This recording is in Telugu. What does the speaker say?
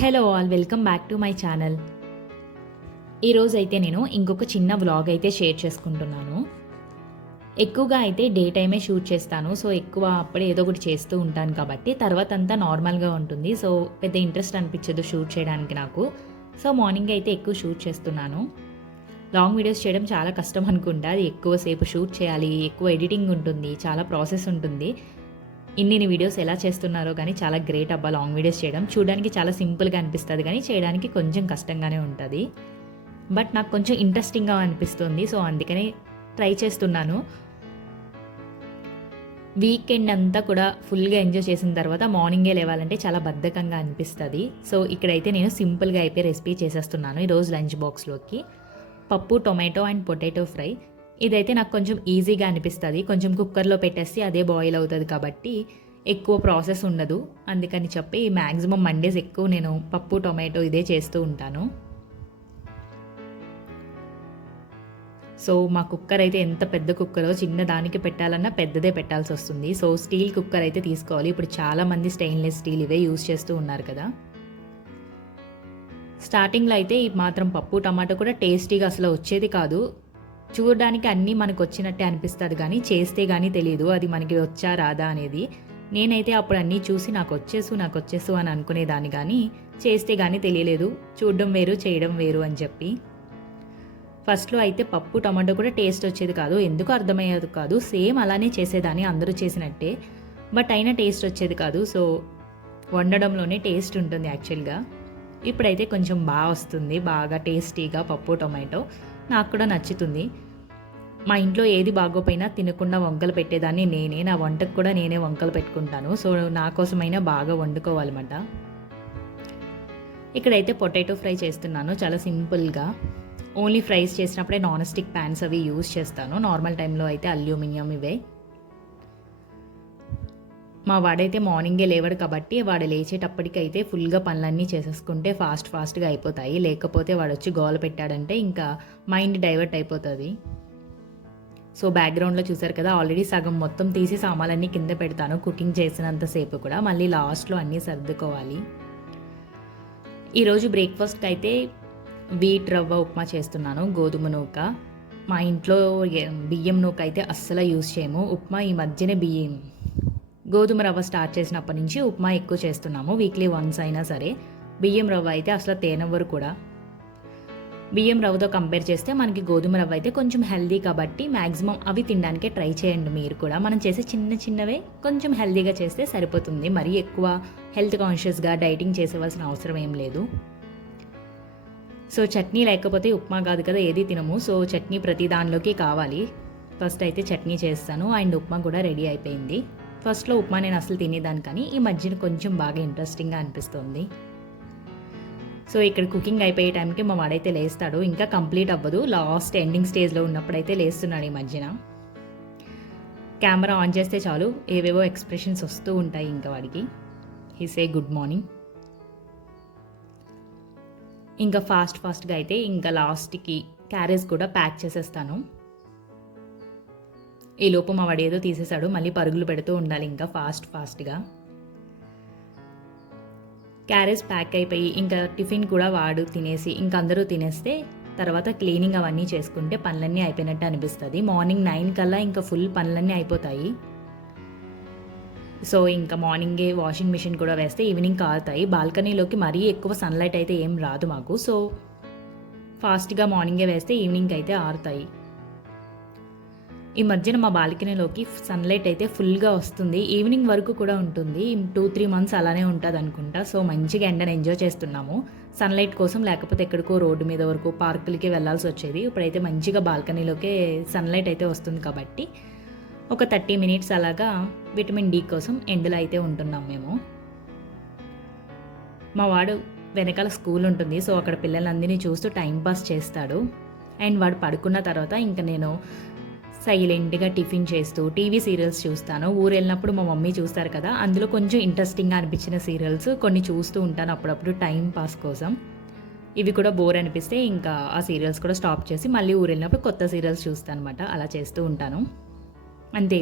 Hello all, welcome back to my channel. ఈరోజు అయితే నేను ఇంకొక చిన్న వ్లాగ్ అయితే షేర్ చేసుకుంటున్నాను. ఎక్కువగా అయితే డే టైమే షూట్ చేస్తాను. సో ఎక్కువ అప్పుడే ఏదో ఒకటి చేస్తూ ఉంటాను కాబట్టి తర్వాత అంతా నార్మల్గా ఉంటుంది. సో పెద్ద ఇంట్రెస్ట్ అనిపించదు షూట్ చేయడానికి నాకు. సో మార్నింగ్ అయితే ఎక్కువ షూట్ చేస్తున్నాను. లాంగ్ వీడియోస్ చేయడం చాలా కష్టం అనుకుంటా. అది ఎక్కువసేపు షూట్ చేయాలి, ఎక్కువ ఎడిటింగ్ ఉంటుంది, చాలా ప్రాసెస్ ఉంటుంది. ఇన్ని వీడియోస్ ఎలా చేస్తున్నారో కానీ చాలా గ్రేట్ అబ్బా లాంగ్ వీడియోస్ చేయడం. చూడడానికి చాలా సింపుల్గా అనిపిస్తుంది కానీ చేయడానికి కొంచెం కష్టంగానే ఉంటుంది. బట్ నాకు కొంచెం ఇంట్రెస్టింగ్గా అనిపిస్తుంది. సో అందుకనే ట్రై చేస్తున్నాను. వీకెండ్ అంతా కూడా ఫుల్గా ఎంజాయ్ చేసిన తర్వాత మార్నింగే లేవాలంటే చాలా బద్ధకంగా అనిపిస్తుంది. సో ఇక్కడైతే నేను సింపుల్గా అయిపోయి రెసిపీ చేసేస్తున్నాను ఈరోజు లంచ్ బాక్స్లోకి. పప్పు, టొమాటో అండ్ పొటాటో ఫ్రై. ఇదైతే నాకు కొంచెం ఈజీగా అనిపిస్తుంది. కొంచెం కుక్కర్లో పెట్టేసి అదే బాయిల్ అవుతుంది కాబట్టి ఎక్కువ ప్రాసెస్ ఉండదు. అందుకని చెప్పి మ్యాక్సిమం మండేస్ ఎక్కువ నేను పప్పు, టొమాటో ఇదే చేస్తూ ఉంటాను. సో మా కుక్కర్ అయితే ఎంత పెద్ద కుక్కరో, చిన్న దానికి పెట్టాలన్నా పెద్దదే పెట్టాల్సి వస్తుంది. సో స్టీల్ కుక్కర్ అయితే తీసుకోవాలి. ఇప్పుడు చాలామంది స్టెయిన్లెస్ స్టీల్ ఇవే యూజ్ చేస్తూ ఉన్నారు కదా. స్టార్టింగ్లో అయితే ఈ మాత్రం పప్పు, టమాటో కూడా టేస్టీగా అసలు వచ్చేది కాదు. చూడడానికి అన్నీ మనకు వచ్చినట్టే అనిపిస్తుంది కానీ చేస్తే కానీ తెలియదు అది మనకి వచ్చా రాదా అనేది. నేనైతే అప్పుడు అన్నీ చూసి నాకు వచ్చేసు అని అనుకునేదాన్ని కానీ చేస్తే కానీ తెలియలేదు. చూడడం వేరు, చేయడం వేరు అని చెప్పి. ఫస్ట్లో అయితే పప్పు, టమాటో కూడా టేస్ట్ వచ్చేది కాదు. ఎందుకు అర్థమయ్యేది కాదు. సేమ్ అలానే చేసేదాన్ని అందరూ చేసినట్టే. బట్ అయినా టేస్ట్ వచ్చేది కాదు. సో వండడంలోనే టేస్ట్ ఉంటుంది యాక్చువల్గా. ఇప్పుడైతే కొంచెం బాగా వస్తుంది, బాగా టేస్టీగా పప్పు, టొమాటో. నాకు కూడా నచ్చుతుంది. మా ఇంట్లో ఏది బాగోపోయినా తినకుండా వంకలు పెట్టేదాన్ని నేనే. నా వంటకు కూడా నేనే వంకలు పెట్టుకుంటాను. సో నా కోసమైనా బాగా వండుకోవాలన్నమాట. ఇక్కడైతే పొటాటో ఫ్రై చేస్తున్నాను చాలా సింపుల్గా. ఓన్లీ ఫ్రైస్ చేసినప్పుడే నాన్ స్టిక్ ప్యాన్స్ అవి యూజ్ చేస్తాను. నార్మల్ టైంలో అయితే అల్యూమినియం ఇవే. మా వాడైతే మార్నింగే లేవడు కాబట్టి వాడు లేచేటప్పటికైతే ఫుల్గా పనులన్నీ చేసేసుకుంటే ఫాస్ట్గా అయిపోతాయి. లేకపోతే వాడు వచ్చి గోల పెట్టాడంటే ఇంకా మైండ్ డైవర్ట్ అయిపోతుంది. సో బ్యాక్గ్రౌండ్లో చూసారు కదా, ఆల్రెడీ సగం మొత్తం తీసి సామాన్లన్నీ కింద పెడతాను కుకింగ్ చేసినంతసేపు కూడా. మళ్ళీ లాస్ట్లో అన్నీ సర్దుకోవాలి. ఈరోజు బ్రేక్ఫాస్ట్కి అయితే వీట్ రవ్వ ఉప్మా చేస్తున్నాను, గోధుమ నూక. మా ఇంట్లో బియ్యం నూక అయితే అస్సలు యూజ్ చేయము. ఉప్మా ఈ మధ్యనే గోధుమ రవ్వ స్టార్ట్ చేసినప్పటి నుంచి ఉప్మా ఎక్కువ చేస్తున్నాము. వీక్లీ వన్స్ అయినా సరే. బియ్యం రవ్వ అయితే అసలు తేనెవ్వరు కూడా. బియ్యం రవ్వతో కంపేర్ చేస్తే మనకి గోధుమ రవ్వ అయితే కొంచెం హెల్దీ కాబట్టి మ్యాక్సిమం అవి తినడానికే ట్రై చేయండి మీరు కూడా. మనం చేసే చిన్నవే కొంచెం హెల్దీగా చేస్తే సరిపోతుంది. మరీ ఎక్కువ హెల్త్ కాన్షియస్గా డైటింగ్ చేసేవలసిన అవసరం ఏం లేదు. సో చట్నీ లేకపోతే ఉప్మా కాదు కదా, ఏది తినము. సో చట్నీ ప్రతి దానిలోకి కావాలి. ఫస్ట్ అయితే చట్నీ చేస్తాను అండ్ ఉప్మా కూడా రెడీ అయిపోయింది. ఫస్ట్లో ఉప్మా నేను అసలు తినేదాన్ని కానీ ఈ మధ్యన కొంచెం బాగా ఇంట్రెస్టింగ్గా అనిపిస్తుంది. సో ఇక్కడ కుకింగ్ అయిపోయే టైంకి మా వాడైతే లేస్తాడు. ఇంకా కంప్లీట్ అవ్వదు, లాస్ట్ ఎండింగ్ స్టేజ్లో ఉన్నప్పుడైతే లేస్తున్నాడు ఈ మధ్యన. కెమెరా ఆన్ చేస్తే చాలు ఏవేవో ఎక్స్ప్రెషన్స్ వస్తూ ఉంటాయి ఇంకా వాడికి. He say good morning. ఇంకా ఫాస్ట్గా అయితే ఇంకా లాస్ట్కి క్యారేజ్ కూడా ప్యాక్ చేసేస్తాను. ఈ లోపు మా వాడు ఏదో తీసేశాడు, మళ్ళీ పరుగులు పెడుతూ ఉండాలి ఇంకా ఫాస్ట్గా. క్యారేజ్ ప్యాక్ అయిపోయి ఇంకా టిఫిన్ కూడా వాడు తినేసి ఇంకా అందరూ తినేస్తే తర్వాత క్లీనింగ్ అవన్నీ చేసుకుంటే పనులన్నీ అయిపోయినట్టు అనిపిస్తుంది. మార్నింగ్ 9 కల్లా ఇంకా ఫుల్ పనులన్నీ అయిపోతాయి. సో ఇంకా మార్నింగే వాషింగ్ మిషన్ కూడా వేస్తే ఈవినింగ్ కాలుతాయి. బాల్కనీలోకి మరీ ఎక్కువ సన్లైట్ అయితే ఏం రాదు మాకు. సో ఫాస్ట్గా మార్నింగే వేస్తే ఈవినింగ్ అయితే ఆరుతాయి. ఈ మధ్యన మా బాల్కనీలోకి సన్లైట్ అయితే ఫుల్గా వస్తుంది. ఈవినింగ్ వరకు కూడా ఉంటుంది. 2-3 మంత్స్ అలానే ఉంటుంది అనుకుంటా. సో మంచిగా ఎండను ఎంజాయ్ చేస్తున్నాము సన్లైట్ కోసం. లేకపోతే ఎక్కడికో రోడ్డు మీద వరకు పార్కులకి వెళ్ళాల్సి వచ్చేది. ఇప్పుడైతే మంచిగా బాల్కనీలోకే సన్లైట్ అయితే వస్తుంది కాబట్టి ఒక 30 మినిట్స్ అలాగా విటమిన్ డి కోసం ఎండలో అయితే ఉంటున్నాం మేము. మా వాడు వెనకాల స్కూల్ ఉంటుంది. సో అక్కడ పిల్లలందరినీ చూస్తూ టైంపాస్ చేస్తాడు. అండ్ వాడు పడుకున్న తర్వాత ఇంకా నేను సైలెంట్గా టిఫిన్ చేస్తూ టీవీ సీరియల్స్ చూస్తాను. ఊరు వెళ్ళినప్పుడు మా మమ్మీ చూస్తారు కదా, అందులో కొంచెం ఇంట్రెస్టింగ్గా అనిపించిన సీరియల్స్ కొన్ని చూస్తూ ఉంటాను అప్పుడప్పుడు టైం పాస్ కోసం. ఇవి కూడా బోర్ అనిపిస్తే ఇంకా ఆ సీరియల్స్ కూడా స్టాప్ చేసి మళ్ళీ ఊరు వెళ్ళినప్పుడు కొత్త సీరియల్స్ చూస్తాను అనమాట. అలా చేస్తూ ఉంటాను అంతే.